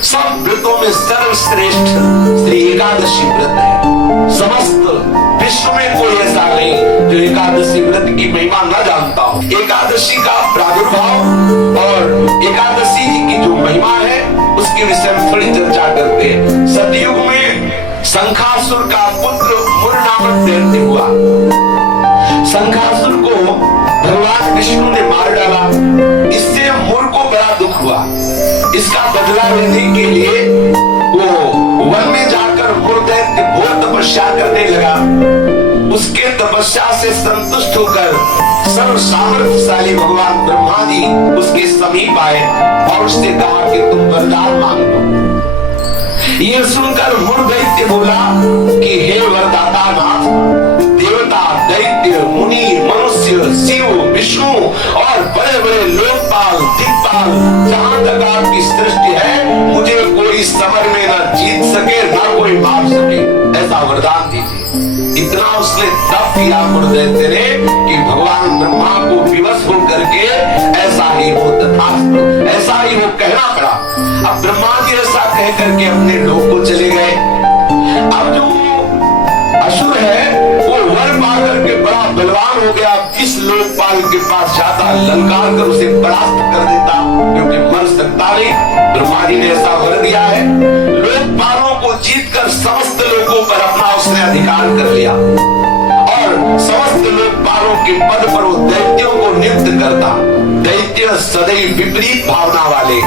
सब व्रतों में सर्वश्रेष्ठ श्री एकादशी व्रत है। समस्त विश्व में कोई ऐसा नहीं जो एकादशी व्रत की महिमा न जानता हो। एकादशी का प्रादुर्भाव और एकादशी जी की जो महिमा है उसके विषय में थोड़ी चर्चा करते हैं। सतयुग में शंखासुर का पुत्र मुर नामक दैत्य हुआ। शंखासुर को भगवान विष्णु ने मार डाला। इससे मुर को बड़ा दुख हुआ। इसका बदला लेने के लिए वो वन में जाकर मुर दैत्य घोर तपस्या करने लगा। उसके तपस्या से संतुष्ट होकर सर्व सामर्थ्यशाली भगवान ब्रह्मा जी उसके समीप आए और उससे कहा कि तुम वरदान मांग लो। ये सुनकर मुर दैत्य बोला कि हे वरदाता नाथ, देवता, दैत्य, मुनि, मनुष्य, शिव, विष्णु और बड़े बड़े लोकपाल, दिक्पाल, जहां तक आपकी सृष्टि है, मुझे कोई समर में न जीत सके न कोई मार सके, ऐसा वरदान दीजिए। इतना उसने तप किया मुर दैत्य ने कि भगवान ब्रह्मा को विवश होकर के ऐसा ही हो तथास्तु, ऐसा ही वो कहना पड़ा। अब ब्रह्मा जी ऐसा कह करके अपने लोक को चले गए। अब जो असुर है वो वर पा करके बड़ा बलवान हो गया। जिस लोकपाल के पास जाता ललकार कर उसे परास्त कर देता, क्योंकि मर सकता नहीं। ब्रह्मा जी ने ऐसा वर दिया है। लोकपालों को जीतकर समस्त लोगों पर अपना उसने अधिकार कर लिया और समस्त लोकपालों के पद पर वो दैत्यों को नियुक्त करता। दैत्य सदैव विपरीत भावना वाले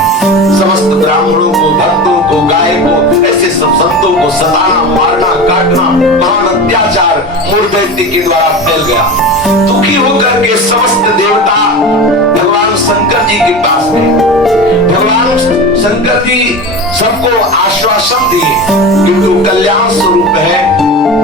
समस्त ब्राह्मणों को, भक्तों को, गाय को, ऐसे सब संतों को सताना, मारना, काटना, महान अत्याचार मुर दैत्य के द्वारा फैल गया। दुखी होकर के समस्त देवता भगवान शंकर जी के पास गए। भगवान शंकर जी सबको आश्वासन दिए क्योंकि वो कल्याण स्वरूप है।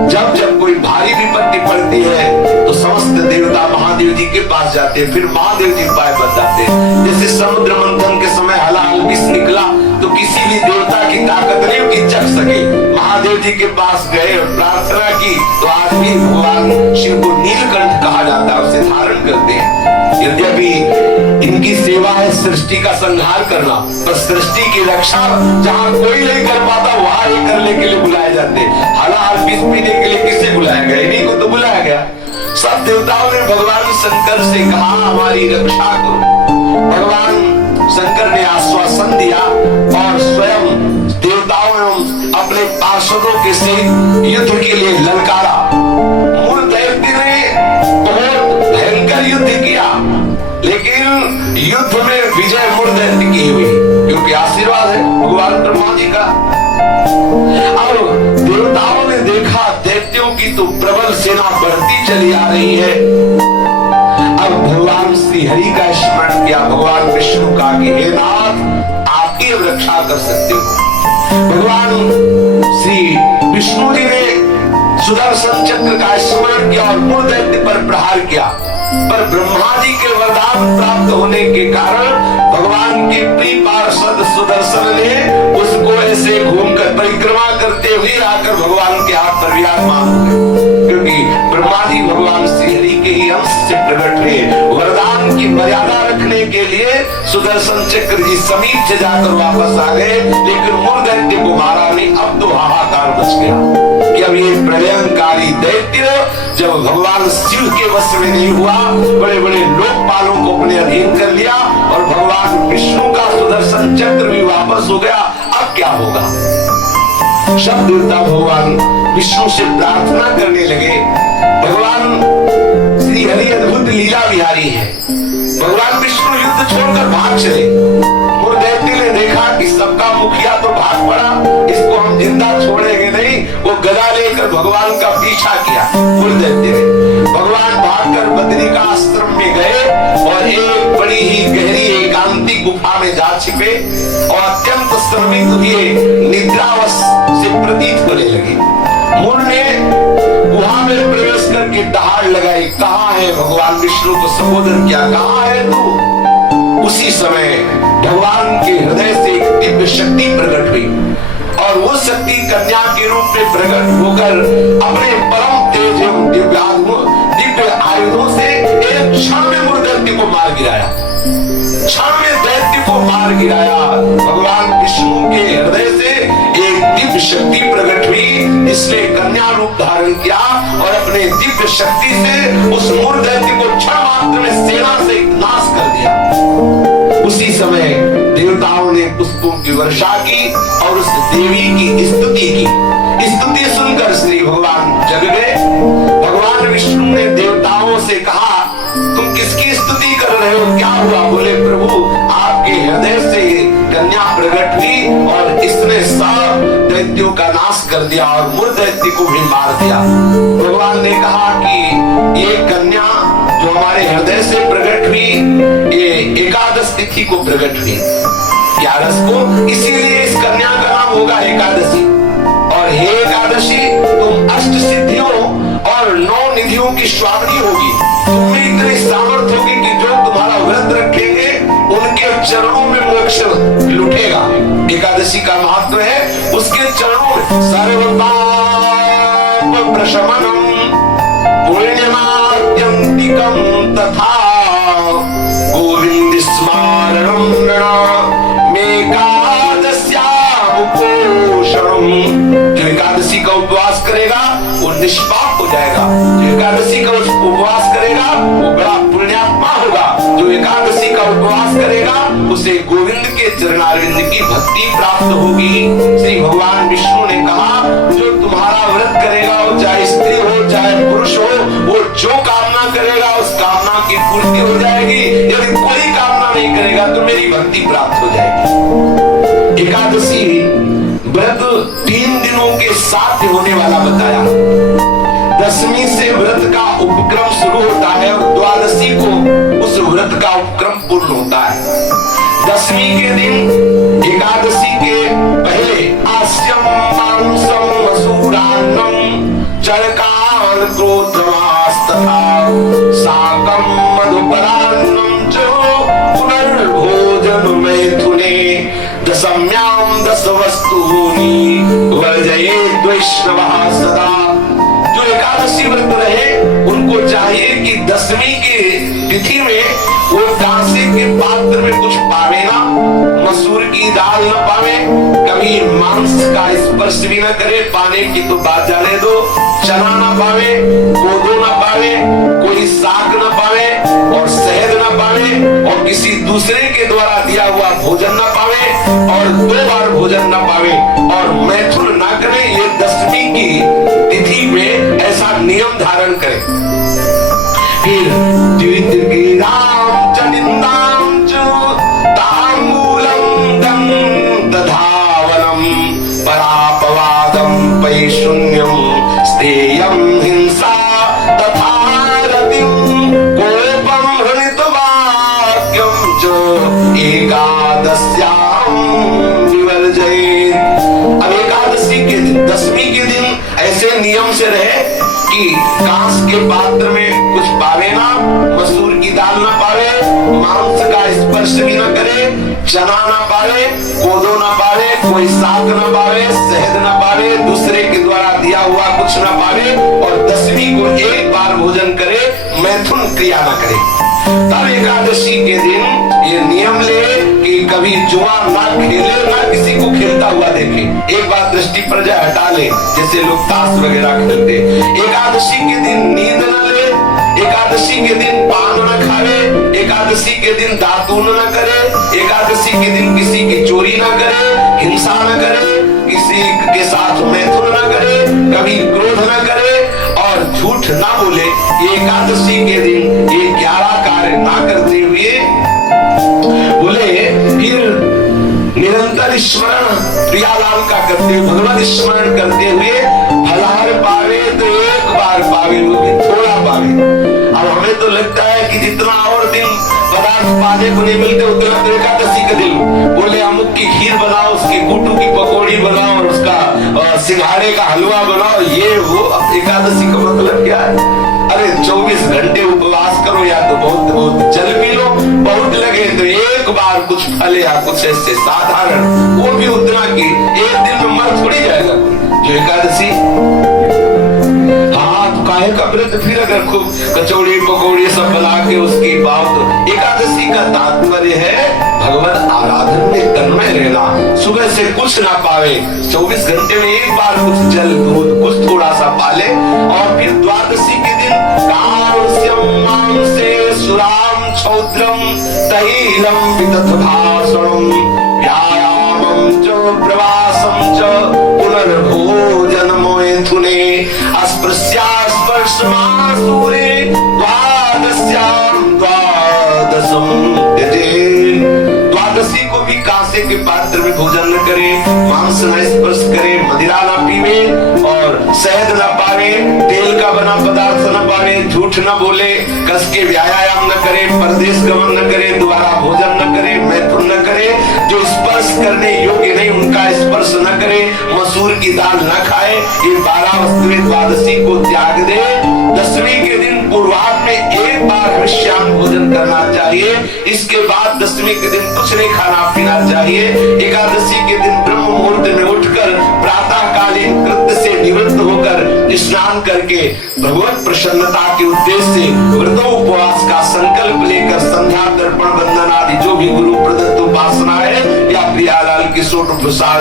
जब जब कोई भारी विपत्ति पड़ती है तो समस्त देवता महादेव जी के पास जाते हैं, फिर महादेव जी उपाय बताते हैं। जैसे समुद्र मंथन के समय हलाहल विष निकला तो किसी भी देवता की ताकत नहीं कि चख सके। महादेव जी के पास गए और प्रार्थना की तो आज भी भगवान शिव को नीलकंठ कहा जाता है, उसे धारण करते हैं। यद्यपि इनकी सेवा है सृष्टि का संहार करना, पर सृष्टि की रक्षा जहाँ कोई नहीं कर पाता वहां ही करने के लिए बुलाए जाते हैं। हलाहल विष पीने के लिए किसे बुलाया गया? इन्हीं को तो बुलाया गया। सब देवताओं ने भगवान शंकर से कहा हमारी रक्षा करो। भगवान शंकर ने आश्वासन दिया और स्वयं देवताओं एवं अपने पार्षदों के से युद्ध के लिए ललकारा। मुर दैत्य ने बहुत भयंकर युद्ध किया, लेकिन युद्ध में विजय मुर दैत्य की हुई क्योंकि आशीर्वाद है भगवान ब्रह्मा जी का। अब देवताओं ने देखा दैत्यों की तो प्रबल सेना बढ़ती चली आ रही है। अब भगवान श्री हरि का स्मरण किया, भगवान विष्णु का कि हे नाथ आप ही अब रक्षा कर सकते हो। भगवान श्री विष्णु जी ने सुदर्शन चक्र का स्मरण किया और मुर दैत्य पर प्रहार किया, पर ब्रह्मा जी के वरदान प्राप्त होने के कारण भगवान के प्रिय पार्षद सुदर्शन ने उसको ऐसे घूमकर परिक्रमा करते हुए आकर भगवान के हाथ पर विराजमान हो गए, क्योंकि ब्रह्मा जी भगवान श्री हरि के ही अंश से प्रकट हुए। वरदान की मर्यादा रखने के लिए सुदर्शन चक्र जी समीप से जाकर वापस आ गए, लेकिन मुर दैत्य को मारा नहीं। अब तो हाहाकार मच गया कि अब ये प्रलयंकारी दैत्य जब भगवान शिव के वश में नहीं हुआ, बड़े बड़े लोकपालों को अपने अधीन कर लिया और भगवान विष्णु का सुदर्शन चक्र भी वापस हो गया। अब क्या होगा? सब देवता भगवान विष्णु से प्रार्थना करने लगे। भगवान श्री हरि अद्भुत लीला विहारी है। भगवान विष्णु युद्ध छोड़कर भाग चले। मुर दैत्य ने देखा कि सबका मुखिया तो भाग पड़ा, इसको हम जिंदा छोड़ेंगे नहीं। वो गदा लेकर भगवान का पीछा किया। मुर दैत्य ने भगवान भागकर बद्री का आश्रम में गए और एक बड़ी ही गहरी एकांतिक गुफा में जा छिपे और अत्यंत श्रमित हुए निद्रावश से प्रतीत होने लगे। मुर ने गुहा में प्रवेश करके दहाड़ लगाई, कहाँ है भगवान विष्णु को संबोधन किया, कहाँ है तू? उसी समय भगवान के हृदय से एक दिव्य शक्ति प्रकट हुई और वो शक्ति कन्या के रूप में प्रकट होकर अपने परम तेज एवं दिव्य आयुधों से एक क्षण में मुर दैत्य को मार गिराया। क्षण में दैत्य को मार गिराया। भगवान विष्णु के शक्ति से उस मूर्ख दैत्य को क्षण मात्र में सेना से नाश कर दिया। उसी समय देवताओं ने पुष्पों की वर्षा की और उस देवी की स्तुति की। स्तुति सुनकर श्री भगवान जग गए। भगवान विष्णु ने देवताओं से कहा, तुम किसकी स्तुति कर रहे हो, क्या हुआ? बोले प्रभु, आपके हृदय से कन्या प्रकट हुई और इसने सब दैत्यों का नाश कर दिया और मूर्ख दैत्य को भी मार दिया। भगवान ने कहा कि ये कन्या जो हमारे हृदय से प्रकट हुई, ये एकादश तिथि को प्रकट हुई, 11 को, इसीलिए इस कन्या का नाम होगा एकादशी। और हे एकादशी, तुम अष्ट सिद्धियों और 9 निधियों की स्वामिनी होगी। तुम्हें इतनी सामर्थ्य होगी कि जो तुम्हारा व्रत रखेंगे उनके चरणों में मोक्ष लुटेगा। एकादशी का महत्व है उसके चरणों में सर्व पाप प्रशमनम पुण्यमात्यंतिकम तथा गोविंद स्मरणम जो एकादशी का उपवास करेगा वो निष्पाप हो जाएगा। जो एकादशी का उपवास करेगा वो बड़ा पुण्यात्मा होगा। जो एकादशी का उपवास करेगा उसे गोविंद के चरणारविंद की भक्ति प्राप्त होगी। श्री भगवान विष्णु ने कहा, जो तुम्हारा व्रत करेगा वो चाहे स्त्री हो चाहे पुरुष हो, वो जो कामना करेगा उस कामना की पूर्ति हो जाएगी। यदि कोई कामना नहीं करेगा तो मेरी भक्ति प्राप्त हो जाएगी। एकादशी व्रत 3 दिनों के साथ होने वाला बताया। 10वीं से व्रत का उपक्रम शुरू होता है और 12वीं को उस व्रत का उपक्रम पूर्ण होता है। 10वीं के दिन एकादशी के पहले आस्यम मांसम मसूरान्नम चरकान क्रोधमास्तथा साकम मधुपरान्नम जो पुनर्भोजन मैथुने दशम्याम 10 वस्तूनि वर्जयेत् वैष्णवः सदा। जो एकादशी व्रत रहे उनको चाहिए कि 10वीं के तिथि में वो कांसे के पात्र में कुछ पावे ना, मसूर की दाल न पावे, कभी मांस का स्पर्श भी न करे, पाने की तो बात जाने दो, चना न पावे, कोदो न पावे, कोई साग न पावे और शहद न पावे और किसी दूसरे के द्वारा दिया हुआ भोजन न पावे और 2 बार भोजन न पावे और मैथुन न करे। ये 10वीं की तिथि में ऐसा नियम धारण करे। फिर परापवादम पैशून्यम स्तेयम हिंसा तथा रतिम कोपम हृतवाक्यम जो एकादश्याम विवर्जयेत्। अब एकादशी के दिन 10वीं के दिन ऐसे नियम से रहे कि कांस के पात्र में कुछ पावे ना, मसूर की दाल ना पावे, मांस का स्पर्श भी न करे, चना ना पावे, कोदो ना पावे, कोई साग ना पावे, शहद ना पावे, दूसरे के द्वारा दिया हुआ कुछ ना पावे और 10वीं को 1 बार भोजन करे, मैथुन क्रिया ना करे। तब एकादशी के दिन ये नियम ले कि कभी जुआ ना खेले, ना किसी को खेलता हुआ देखे। एक बार दृष्टि पर जाए हटा ले, जैसे लोग ताश वगैरह खेलते। एकादशी के दिन नींद न ले, एकादशी के दिन पान न खावे, एकादशी के दिन दातून न करे, एकादशी के दिन किसी की चोरी न करे, हिंसा न करे, किसी के साथ मैथुन न करे, कभी क्रोध न करे और झूठ ना बोले। ये एकादशी के दिन ये 11 कार्य ना करते हुए बोले, फिर निरंतर स्मरण प्रियालाल का करते हुए, भगवत स्मरण करते हुए फलाहार पावे तो 1 बार पावे, थोड़ा पावे। अब हमें तो लगता है कि जितना और दिन पदार्थ पाने को नहीं मिलते उतना तो एकादशी का दिन। बोले अमुक की खीर बनाओ, उसकी गुटू की पकौड़ी बनाओ और उसका सिंघाड़े का हलवा बनाओ, ये वो। एकादशी का मतलब क्या है? अरे 24 घंटे उपवास करो या तो बहुत जल पी लो, बहुत लगे तो 1 बार कुछ फल या कुछ ऐसे साधारण, वो भी उतना की 1 दिन में मर थोड़ी जाएगा जो एकादशी। काहे का व्रत? फिर अगर खूब कचौड़ी पकौड़ी सब बना के उसकी बात। एकादशी का तात्पर्य है भगवत आराधन में तन्मय रहना। सुबह से कुछ ना पावे, 24 घंटे में एक बार कुछ जल दूध कुछ थोड़ा सा पाले, और फिर द्वादशी के दिन कांस्यम मांसे सुराम छौद्रम तैलम विदथ भाषणम व्यायामम च प्रवासम च पुनर्भोजन मैथुने अस्पृश्यास्पर्शमासूरे द्वादश्याम द्वादशम त्यजेत्। द्वादशी को भी कांसे के पात्र में भोजन न करे, मांस न स्पर्श करे, मदिरा न पीवे और शहद न पावे, तेल का बना पदार्थ न पावे, झूठ न बोले, कस के व्यायाम न करे, परदेश गमन न करे, दोबारा भोजन न करे, मैथुन न करे, जो स्पर्श करने योग्य नहीं उनका स्पर्श न करे, मसूर की दाल न खाए। ये 12 वस्तुएं द्वादशी को त्याग दे। दसवीं के दिन पूर्वाह्न में एक बार हविष्यान्न भोजन करना चाहिए। इसके बाद दसवीं के दिन कुछ नहीं खाना पीना चाहिए। एकादशी के दिन ब्रह्म मुहूर्त में उठकर प्रातःकालीन कृत्य से निवृत्त होकर स्नान करके भगवत प्रसन्नता के उद्देश्य से व्रतोपवास का संकल्प लेकर संध्या दर्पण वंदन आदि जो भी गुरु प्रदत्त उपासना है या प्रियालाल की षोडशोपचार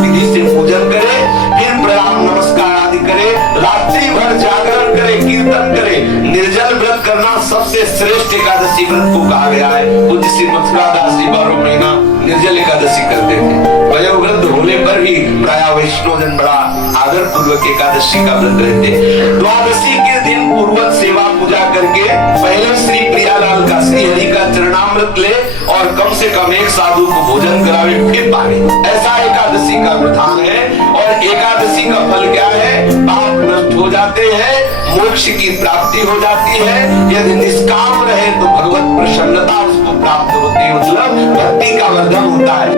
विधि से पूजन करे, फिर प्रणाम नमस्कार आदि करे, रात्रि भर जागरण करे, कीर्तन करे। निर्जल व्रत करना सबसे श्रेष्ठ एकादशी व्रत को कहा गया है। पूज्य श्री मथुरादास जी 12 महीना निर्जल एकादशी करते थे। वयोवृद्ध होने पर भी प्राय वैष्णव जन बड़ा आदर पूर्वक एकादशी का व्रत रहते। द्वादशी के दिन पूर्वक सेवा पूजा करके पहले श्री प्रियालाल का श्री हरि का चरणामृत ले और कम से कम एक साधु को भोजन करावे, फिर पावे। ऐसा एकादशी का विधान है। और एकादशी का फल क्या है? पाप नष्ट हो जाते हैं, मोक्ष की प्राप्ति हो जाती है। यदि निष्काम रहे तो भगवत प्रसन्नता उसको प्राप्त होती है, मतलब भक्ति का वर्धन होता है।